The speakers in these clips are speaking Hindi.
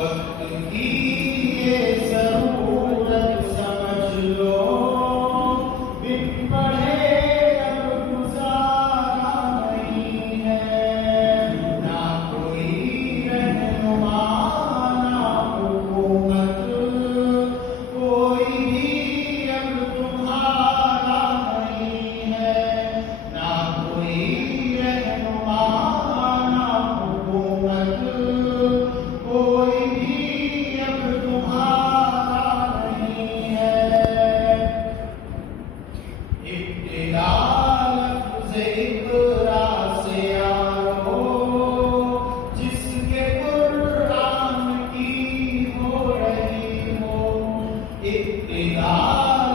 वक्त की ये जरूरत समझ लो, बिन पढ़े अब गुजारा नहीं है। ना कोई रहनुमा ना हुकूमत, कोई भी अब तुम्हारा नहीं है। ना कोई रहनुमा ना हुकूमत, कोई भी अब तुम्हारा नहीं है। इब्तिदा लफ्ज़ इक़रा से आरो, जिसके कुरान की हो रही हो। इब्तिदा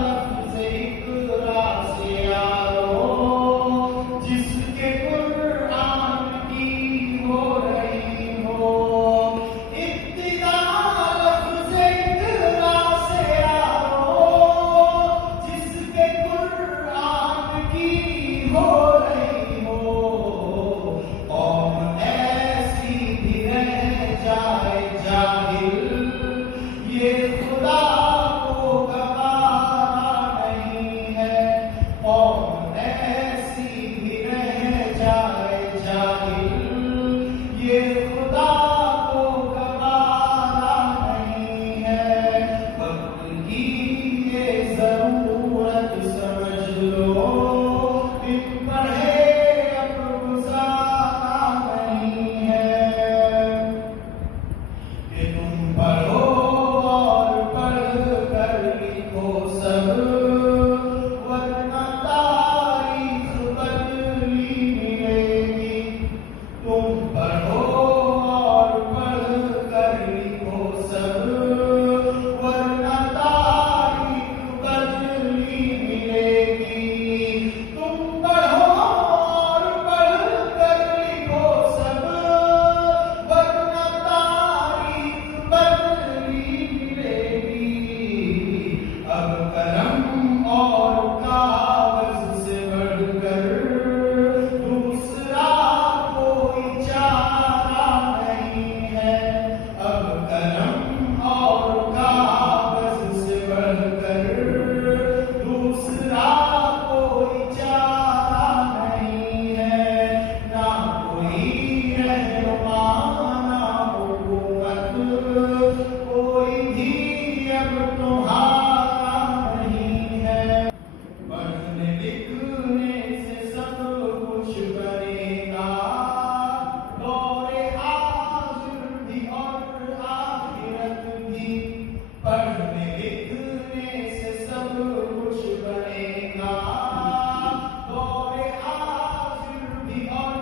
लफ्ज़ इक़रा से आरो, जिसके कुरान की हो रही हो। इब्तिदा लफ्ज़ इक़रा से आरो, जिसके कुरान की हो रही हो। कौम ऐसी भी रह जाए जाहिल, ये खुदा को गवारा नहीं है। कौम ऐसी भी रह जाए जाहिल, ये खुदा को गवारा नहीं है। वक्त की ये जरूरत समझ लो, बिन पढ़े अब गुजारा नहीं है। कि तुम पढ़ो और पढ़ कर लिखो सब, वरना तारीख बदली मिलेगी। तुम पढ़ो और पढ़ कर लिखो सब, वरना तारीख बदली मिलेगी। तुम पढ़ो और पढ़ कर लिखो सब, वरना तारीख बदली मिलेगी। अब कलम और कागज से बढ़कर दूसरा कोई चारा नहीं है। अब कलम और कागज से बढ़कर दूसरा कोई चारा नहीं है। ना कोई रहनुमा ना हुकूमत, कोई भी अब तुम्हारा नहीं है। पढ़ने लिखने से सब कुछ बनेगा, दौरे हाज़िर भी और आखिरत भी। पढ़ने लिखने से सब कुछ बनेगा, दौरे हाज़िर भी और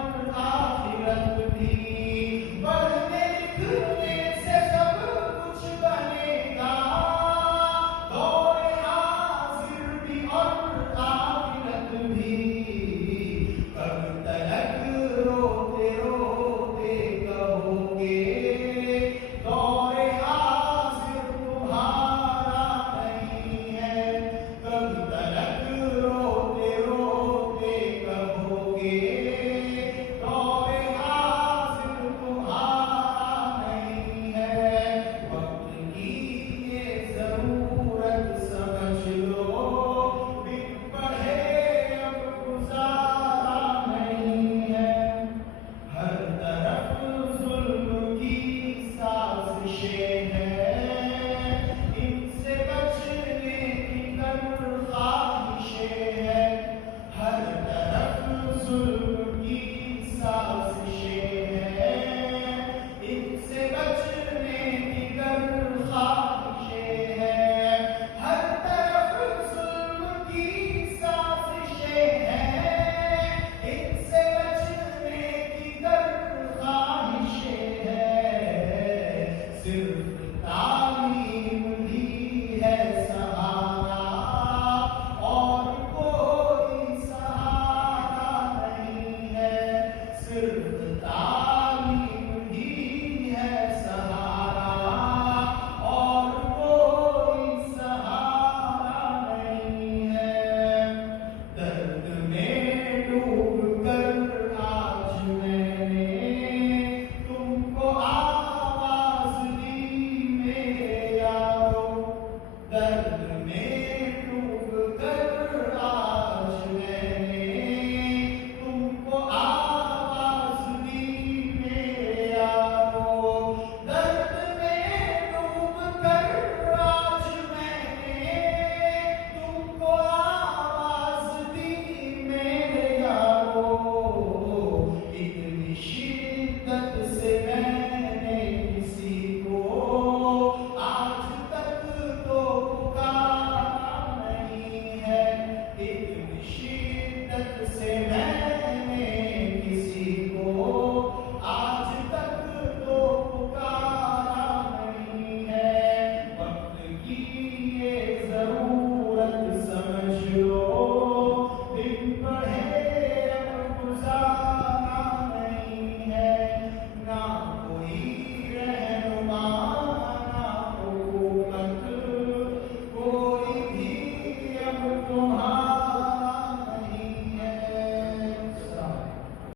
आखिरत भी। पढ़ने लिखने से सब कुछ बनेगा, दौरे हाज़िर भी और आखिरत भी। कब तलक रोते रोते कहोगे, दौरे हाज़िर तुम्हारा नहीं है। कब तलक रोते रोते कहोगे, दौरे हाज़िर तुम्हारा नहीं है। वक्त की ये जरूरत समझ लो, बिन पढ़े अब गुजारा नहीं है। हर तरफ जुल्म की साजिशें हैं, इनसे बचने की कर ख्वाहिशें हैं। हर तरफ जुल्म की साजिशें हैं, इनसे बचने